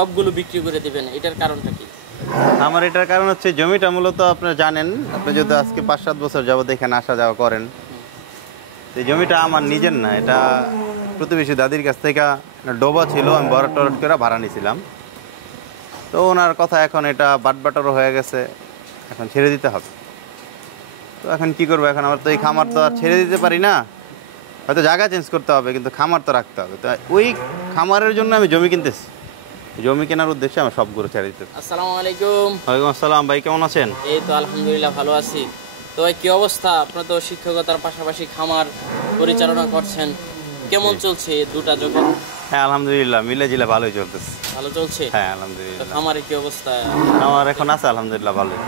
সবগুলো বিক্রি করে দিবেন, এটার কারণটা কি? আমার এটার কারণ হচ্ছে জমিটা মূলত আপনারা জানেন, আপনি যদি আজকে 5-7 বছর যাবত এখানে আসা যাওয়া করেন, তো এই জমিটা আমার নিজের না, এটা প্রতিবেশী দাদির কাছ থেকে ডোবা ছিল, আমি বরট টরট করে ভাড়া নিয়েছিলাম। তো ওনার কথা এখন এটা বাটবাটারও হয়ে গেছে, এখন ছেড়ে দিতে হবে। তো এখন কি করবো, এখন আমার তো এই খামার তো আর ছেড়ে দিতে পারি না, হয়তো জায়গা চেঞ্জ করতে হবে, কিন্তু খামার তো রাখতে হবে। তো ওই খামারের জন্য আমি জমি কিনতেছি, জমি কেনার উদ্দেশ্যে আমার সবগুলো ছেড়ে দিতে। আসসালামু আলাইকুম। ওয়ালাইকুম আসসালাম ভাই, কেমন আছেন? এই তো আলহামদুলিল্লাহ ভালো আছি। তো ভাই কি অবস্থা? আপনার তো শিক্ষকতার পাশাপাশি খামার পরিচালনা করছেন, কেমন চলছে এই দুটা জগৎ? হ্যাঁ আলহামদুলিল্লাহ, মিলে জিলে ভালোই চলতেছে। ভালো চলছে? হ্যাঁ তো আলহামদুলিল্লাহ। খামারে কি অবস্থা? আমার এখন আছে আলহামদুলিল্লাহ ভালোই।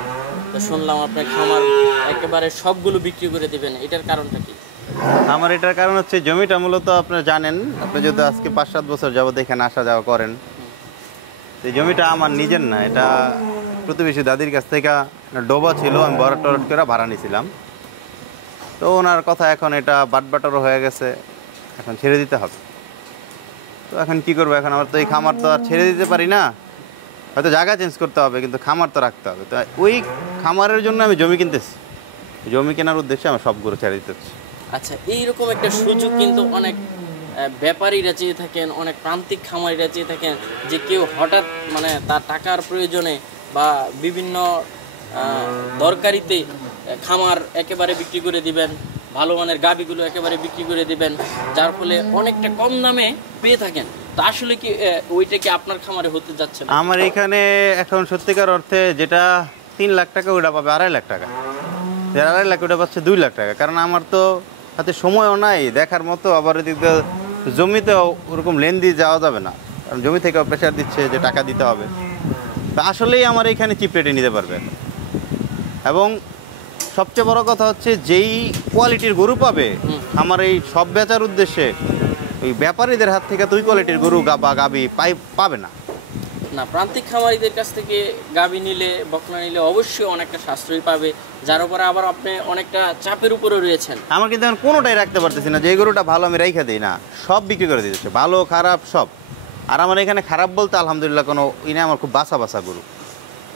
তো শুনলাম আপনার খামার একেবারে সবগুলো বিক্রি করে দিবেন, এটার কারণটা কি? আমার এটার কারণ হচ্ছে জমিটা মূলত আপনারা জানেন, আপনি যদি আজকে 5-7 বছর যাবত এখানে আসা যাওয়া করেন, তো এই জমিটা আমার নিজের না, এটা প্রতিবেশী দাদির কাছ থেকে ডোবা ছিল, আমি বরট টরট করে ভাড়া নিয়েছিলাম। তো ওনার কথা এখন এটা বাটবাটারও হয়ে গেছে, এখন ছেড়ে দিতে হবে। তো এখন কি করবো, এখন আমার তো এই খামার তো আর ছেড়ে দিতে পারি না, হয়তো জায়গা চেঞ্জ করতে হবে, কিন্তু খামার তো রাখতে হবে। তো ওই খামারের জন্য আমি জমি কিনতেছি, জমি কেনার উদ্দেশ্যে আমার সবগুলো ছেড়ে দিতে হচ্ছে। আচ্ছা, এইরকম একটা সুযোগ কিন্তু অনেক ব্যাপারীরা চেয়ে থাকেন, অনেক প্রান্তিক খামারিরা চেয়ে থাকেন, যে কেউ হঠাৎ মানে তার টাকার প্রয়োজনে বা বিভিন্ন দরকারিতে খামার একেবারে বিক্রি করে দিবেন, ভালো মানের গাভীগুলো একেবারে বিক্রি করে দিবেন, যার ফলে অনেকটা কম দামে পেয়ে থাকেন। তো আসলে কি ওইটা কি আপনার খামারে হতে যাচ্ছে না? আমার এখানে এখন সত্যিকার অর্থে যেটা 3 লাখ টাকা ওটা পাবে 2.5 লাখ টাকা, 2.5 লাখ ওটা পাচ্ছে 2 লাখ টাকা। কারণ আমার তো হাতে সময়ও নাই দেখার মতো, আবার এদিকে জমিতে ওরকম লেন দিয়ে যাওয়া যাবে না, কারণ জমি থেকে প্রেশার দিচ্ছে যে টাকা দিতে হবে। তো আসলেই আমার এখানে চিপ রেটে নিতে পারবে। এবং সবচেয়ে বড় কথা হচ্ছে যেই কোয়ালিটির গরু পাবে আমার এই সব বেচার উদ্দেশ্যে, ওই ব্যাপারীদের হাত থেকে তো ওই কোয়ালিটির গরু বা গাবি পাবে না। না, প্রান্তিক খামারিদের কাছ থেকে গাভী নিলে, বকনা নিলে অবশ্যই অনেকটা সাশ্রয়ী পাবে, যার উপরে আবার আপনি অনেকটা চাপের উপরে রয়েছেন। আমার কিন্তু এখন কোনোটাই রাখতে পারতেছি না, যে গরুটা ভালো আমি রাইখা দিই না, সব বিক্রি করে দিতেছে, ভালো খারাপ সব। আর আমার এখানে খারাপ বলতে আলহামদুলিল্লাহ কোনো ইনে, আমার খুব বাসা বাসা গরু,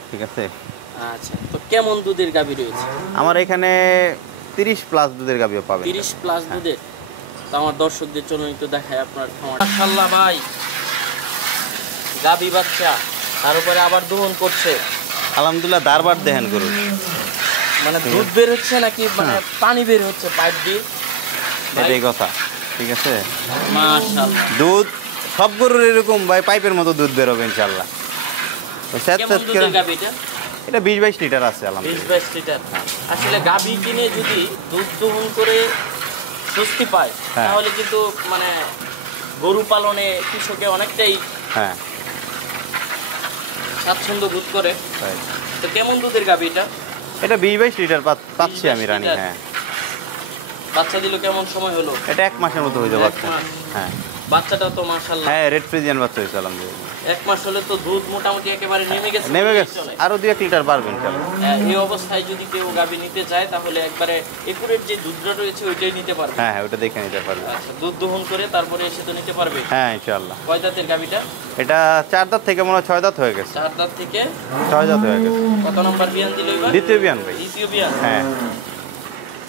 ঠিক আছে। আচ্ছা, তো কেমন দুধের গাভী রয়েছে? আমার এখানে 30+ দুধের গাভীও পাবে। 30+ দুধের? তো আমার দর্শকদের জন্য একটু দেখায় আপনার খামার। মাশাআল্লাহ ভাই, গাভী বাচ্চা, তার উপরে আবার দহন করছে। আলহামদুলিল্লাহ দারবার দেখেন গরু, মানে দুধ বের হচ্ছে নাকি মানে পানি বের হচ্ছে পাইপ দিয়ে? এটাই কথা, ঠিক আছে। মাশাআল্লাহ, দুধ সব গরুর এরকম ভাই পাইপের মতো দুধ বেরোবে ইনশাল্লাহ। কেমন দুধের গাভী এটা? এটা 20-22 লিটার আছে আলহামদুলিল্লাহ। 20-22 লিটার। আসলে গাভী কিনে যদি দুধ দহন করে স্বস্তি পায়, তাহলে কিন্তু মানে গরু পালনে কৃষকে অনেকটাই হ্যাঁ স্বাচ্ছন্দ্য বোধ করে। তো কেমন দুধের গাভী এটা? এটা 20-22 লিটার পাচ্ছি আমি রানি। হ্যাঁ, বাচ্চা দিল কেমন সময় হলো? এটা 1 মাসের মতো হয়ে যাবে বাচ্চা। হ্যাঁ, বাচ্চাটা তো মাশাআল্লাহ, হ্যাঁ রেড ফ্রিজিয়ান বাচ্চা হয়েছে আলহামদুলিল্লাহ। 1 মাস হলে তো দুধ মোটামুটি একেবারে নেমে গেছে। আরো 2-1 লিটার পারবেন ইনশাআল্লাহ। এই অবস্থায় যদি কেউ গাভী নিতে চায়, তাহলে একবারে একুরেট যে দুধটা রয়েছে ওইটাই নিতে পারবে। হ্যাঁ হ্যাঁ, ওটা দেখে নিতে পারবে। আচ্ছা, দুধ দহন করে তারপরে এসে তো নিতে পারবে। হ্যাঁ ইনশাআল্লাহ। কয় দাঁতের গাভীটা? এটা 4 দাঁত থেকে মনে হয় 6 দাঁত হয়ে গেছে। 4 দাঁত থেকে 6 দাঁত হয়ে গেছে। কত নম্বর বিয়ান দিল এবার? দ্বিতীয় বিয়ান ভাই। দ্বিতীয় বিয়ান। হ্যাঁ।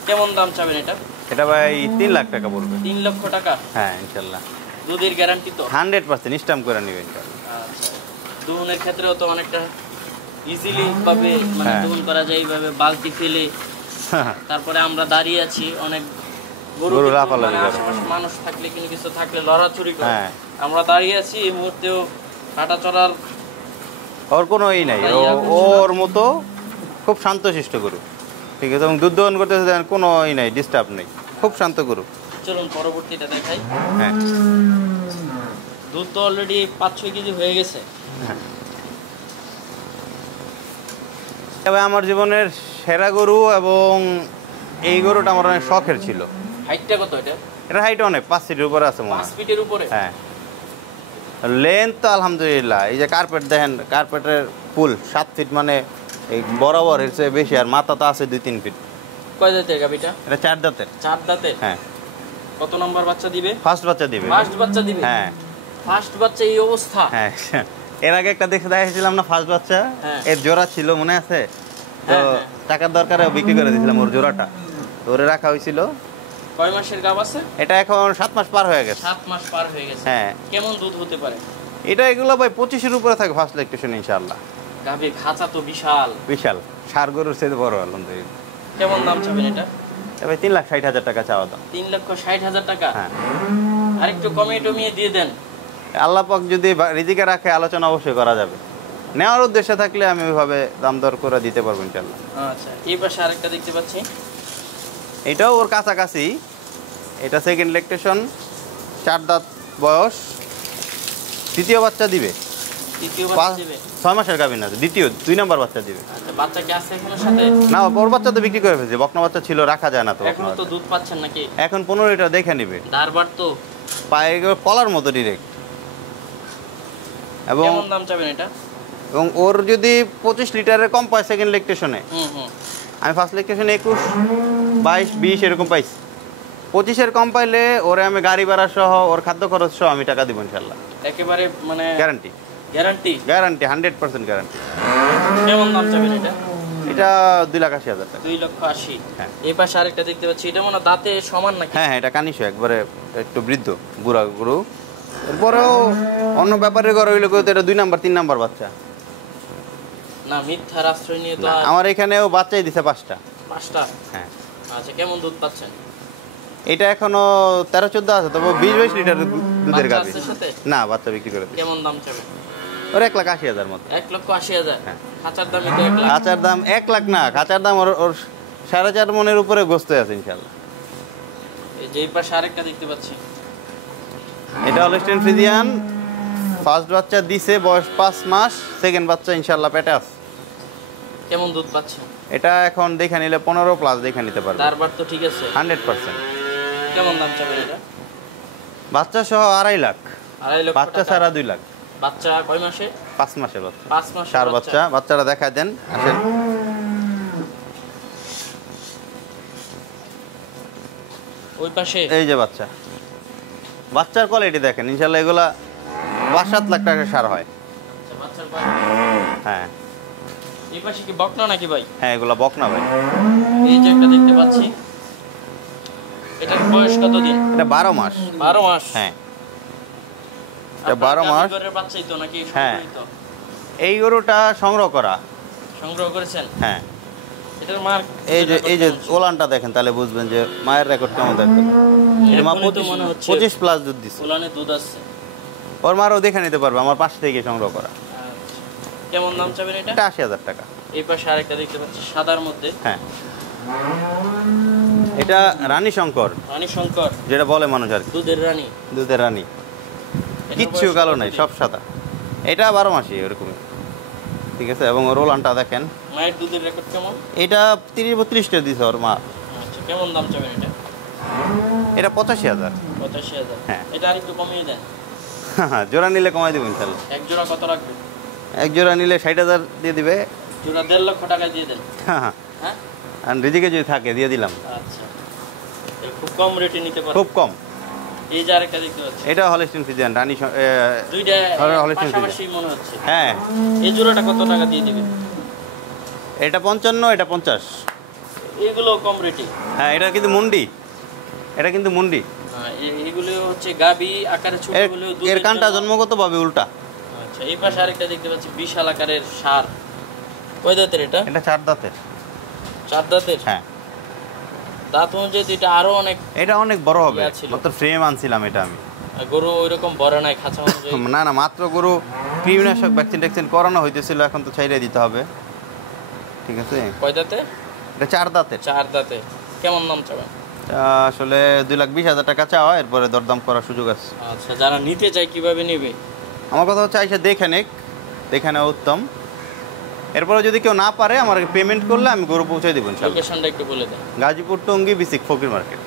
কেমন দাম চাবেন এটা? এটা ভাই 3 লাখ টাকা পড়বে। 3 লক্ষ টাকা? হ্যাঁ ইনশাআল্লাহ। দুধের গ্যারান্টি তো? 100% স্ট্যাম্প করে নেবেন ইনশাআল্লাহ। আচ্ছা, দহনের ক্ষেত্রেও তো অনেকটা ইজিলি ভাবে মানে দহন করা যায়, এইভাবে বালতি ফেলে তারপরে আমরা দাঁড়িয়ে আছি, অনেক গরু লাফালাফি করে, আশেপাশে মানুষ থাকলে কিন্তু কিছু থাকলে লড়াচড়ি করে, আমরা দাঁড়িয়ে আছি এই মুহূর্তেও হাঁটা চলার ওর কোনো ই নাই, ওর মতো খুব শান্তশিষ্ট গরু, ঠিক আছে। এবং দুধ দহন করতেছে দেখেন, কোনো ই নাই, ডিস্টার্ব নেই, খুব শান্ত গরু। চলুন পরবর্তীটা দেখাই। হ্যাঁ, দুধ তো অলরেডি 5-6 কেজি হয়ে গেছে। তবে আমার জীবনের সেরা গরু, এবং এই গরুটা আমার অনেক শখের ছিল। হাইটটা কত এটা? এটা হাইট অনেক 5 ফিটের উপরে আছে মনে হয়। 5 ফিটের উপরে? হ্যাঁ। লেন্থ তো আলহামদুলিল্লাহ, এই যে কার্পেট দেখেন, কার্পেটের ফুল 7 ফিট, মানে এই বরাবর এর চেয়ে বেশি, আর মাথা তো আছে 2-3 ফিট। কয় দাঁতের গাভীটা? এটা 4 দাঁতের। 4 দাঁতের? হ্যাঁ। কত নম্বর বাচ্চা দিবে? ফার্স্ট বাচ্চা দিবে। ফার্স্ট বাচ্চা দিবে? হ্যাঁ। ফার্স্ট বাচ্চা এই অবস্থা? হ্যাঁ, এর আগে একটা দেখে দেখাইছিলাম না ফার্স্ট বাচ্চা, হ্যাঁ। এর জোড়া ছিল মনে আছে? তো হ্যাঁ, হ্যাঁ। টাকার দরকারে বিক্রি করে দিয়েছিলাম ওর জোড়াটা, তো ওরে রাখা হয়েছিল। কয় মাসের গাব আছে? এটা এখন 7 মাস পার হয়ে গেছে। 7 মাস পার হয়ে গেছে। হ্যাঁ। কেমন দুধ হতে পারে? এটা এগুলো ভাই 25-এর উপরে থাকে ফার্স্ট ল্যাকটেশন ইনশাআল্লাহ। গাভী খাঁচা তো বিশাল। বিশাল, ষাঁড় গরুর চেয়ে বড় আলহামদুলিল্লাহ। কেমন দাম চাবেন এটা? ভাই 3,60,000 টাকা চাওয়া দাম। 3,60,000 টাকা? হ্যাঁ। আর একটু কমিয়ে টমিয়ে দিয়ে দেন। আল্লাহ পাক যদি রিজিকে রাখে আলোচনা অবশ্যই করা যাবে। নেওয়ার উদ্দেশ্যে থাকলে আমি ওইভাবে দাম দর করে দিতে পারবো ইনশাআল্লাহ। আচ্ছা, এই পাশে আরেকটা দেখতে পাচ্ছি। এটাও ওর কাছাকাছি। এটা সেকেন্ড ল্যাকটেশন, 4 দাঁত বয়স, তৃতীয় বাচ্চা দিবে। তৃতীয় বাচ্চা দিবে? 6 মাসের গাভীন আছে, দ্বিতীয় 2 নম্বর বাচ্চা দিবে। আচ্ছা, বাচ্চা কি আছে এখনো সাথে? না, ওর বাচ্চা তো বিক্রি করে ফেলছে, বকনা বাচ্চা ছিল, রাখা যায় না তো। এখনো তো দুধ পাচ্ছেন নাকি? এখন 15 লিটার দেখে নিবে। ধারবার তো পায়ে কলার মতো ডিরেক্ট। এবং কেমন দাম চাবেন এটা? এবং ওর যদি 25 লিটারের কম পায় সেকেন্ড ল্যাকটেশনে, হুম। আমি ফার্স্ট ল্যাকটেশনে 21, 22, 20 এরকম পাইছি। 25-এর কম পাইলে ওরে আমি গাড়ি ভাড়া সহ ওর খাদ্য খরচ সহ আমি টাকা দিব ইনশাআল্লাহ। একেবারে মানে গ্যারান্টি। গ্যারান্টি? Guarantee, 100% guarantee. কেমন দাম চাবেন এটা? এটা 2,80,000 টাকা। 2,80,000। হ্যাঁ। এই পাশে আরেকটা দেখতে পাচ্ছি, এটা মনে হয় দাঁতে সমান নাকি? হ্যাঁ, এটা কানিশো, একবারে একটু বৃদ্ধ বুড়া গরু। এরপরেও অন্য ব্যাপারের ঘর হইলে তো এটা 2 নাম্বার 3 নাম্বার বাচ্চা না, মিথ্যার আশ্রয় নিয়ে তো না, আর আমার এখানেও বাচ্চাই দিছে 5টা। 5টা? হ্যাঁ। আচ্ছা, কেমন দুধ পাচ্ছেন? এটা এখনো 13-14 আছে, তবে 20-22 লিটার দুধের বাচ্চা গাভী। আছে সাথে? না, বাচ্চা বিক্রি করে দিই। কেমন দাম চাবেন? ওর 1,80,000 মতো। 1,80,000? হ্যাঁ। খাঁচার দামই তো 1 লাখ। খাঁচার দাম 1 লাখ না, খাঁচার দাম ওর 4.5 মনের উপরে গোস্ত আছে ইনশাআল্লাহ। এই যে এই পাশে আরেকটা দেখতে পাচ্ছি। এটা হলস্টেইন ফ্রিজিয়ান, ফার্স্ট বাচ্চা দিছে, বয়স 5 মাস, সেকেন্ড বাচ্চা ইনশাআল্লাহ পেটে আছে। কেমন দুধ পাচ্ছেন? এটা এখন দেখে নিলে 15 প্লাস দেখে নিতে পারবে। ধারবার তো ঠিক আছে? 100%। কেমন দাম চাবেন এটা? বাচ্চা সহ 2.5 লাখ, 2.5 লক্ষ বাচ্চা টাকা? ছাড়া 2 লাখ। বাচ্চা কয় মাসে? 5 মাসের বাচ্চা। 5 মাসের 4 বাচ্চা। বাচ্চারা দেখায় দেন, আসেন। ওই পাশে এই যে বাচ্চা, বাচ্চার কোয়ালিটি দেখেন ইনশাআল্লাহ, এগুলা 5-7 লাখ টাকা সার হয়। আচ্ছা, বাচ্চার বয়স? হ্যাঁ এই পাশে কি বকনা নাকি ভাই? হ্যাঁ, এগুলা বকনা ভাই। এই যে একটা দেখতে পাচ্ছি, এটার বয়স কত দিন? এটা 12 মাস। 12 মাস? হ্যাঁ, এটা 12 মাস। আপনার বাচ্চাই তো নাকি? হ্যাঁ। সংগ্রহিত? এই গরুটা সংগ্রহ করা। সংগ্রহ করেছেন? হ্যাঁ, এটার মার এই যে ওলানটা দেখেন, তাহলে বুঝবেন যে মায়ের রেকর্ড কেমন দেখতে। এটা মা এখনই তো মনে হচ্ছে 25 প্লাস দুধ দিছে। ওলানে দুধ আছে। ওর মারও দেখে নিতে পারবে, আমার পাশ থেকে সংগ্রহ করা। আচ্ছা, কেমন দাম চাবেন এটা? এটা 80,000 টাকা। এই পাশে আরেকটা দেখতে পাচ্ছি সাদার মধ্যে। হ্যাঁ, এটা রানী শঙ্কর, রানী শঙ্কর? যেটা বলে মানুষ আর কি, দুধের রানী? দুধের রানী, এটার কিচ্ছু বয়স কালো কত নাই, দিন? সব সাদা। এটা 12 মাসই ওরকমই, ঠিক আছে। এবং ওর ওলানটা দেখেন, মায়ের দুধের রেকর্ড কেমন? এটা 30-32টা দিছে ওর মা। আচ্ছা, কেমন দাম চাবেন এটা? এটা 85,000। 85,000? হ্যাঁ। এটা আর একটু কমিয়ে দেন। জোড়া নিলে কমাই দেবো ইনশাল্লাহ। এক জোড়া কত রাখবেন? এক জোড়া নিলে 60,000 দিয়ে দিবে। জোড়া 1.5 লক্ষ টাকা দিয়ে দেন। হ্যাঁ, হ্যাঁ? আর রিজিকে যদি থাকে দিয়ে দিলাম। আচ্ছা, এটা খুব কম রেটে নিতে পারবেন। খুব কম। এই যে আরেকটা দেখতে পাচ্ছি, এটা হলস্টেইন ফ্রিজিয়ান রানী দুইটা হলস্টেইন পাশাপাশি মনে হচ্ছে। হ্যাঁ, এই জোড়াটা কত টাকা দিয়ে দিবেন? এটা 55, এটা 50। এগুলো কম রেটে? হ্যাঁ, এটা কিন্তু মুন্ডি, এটা কিন্তু মুন্ডি। এগুলো হচ্ছে গাবি আকারে ছোট হলেও এর কানটা জন্মগতভাবে উল্টা। আচ্ছা, এই পাশে আরেকটা দেখতে পাচ্ছি বিশাল আকারের ষাঁড়। কয় দাঁতের এটা? এটা 4 দাঁতের। 4 দাঁতের? হ্যাঁ, দাঁত অনুযায়ী তো এটা আরো অনেক। এটা অনেক বড় হবে, ইয়া ছিল। মাত্র ফ্রেম আনছিলাম এটা আমি। গরু ওইরকম বড় নাই খাঁচা অনুযায়ী? না না, মাত্র গরু কৃমিনাশক ভ্যাকসিন ট্যাকসিন করানো হইতেছিল, এখন তো ছাইড়ে দিতে হবে, ঠিক আছে। কয় দাঁতে? এটা 4 দাঁতের। 4 দাঁতে। কেমন দাম চাবেন? আসলে 2,20,000 টাকা চাওয়া, এরপরে দরদাম করার সুযোগ আছে। আচ্ছা, যারা নিতে চায় কিভাবে নেবে? আমার কথা হচ্ছে আইসা দেখে নেক, দেখে নেওয়া উত্তম। এরপরে যদি কেউ না পারে আমাকে পেমেন্ট করলে আমি গরু পৌঁছে দেবো ইনশাআল্লাহ। লোকেশনটা একটু বলে দেন। গাজীপুর টঙ্গী বিসিক ফকির মার্কেট।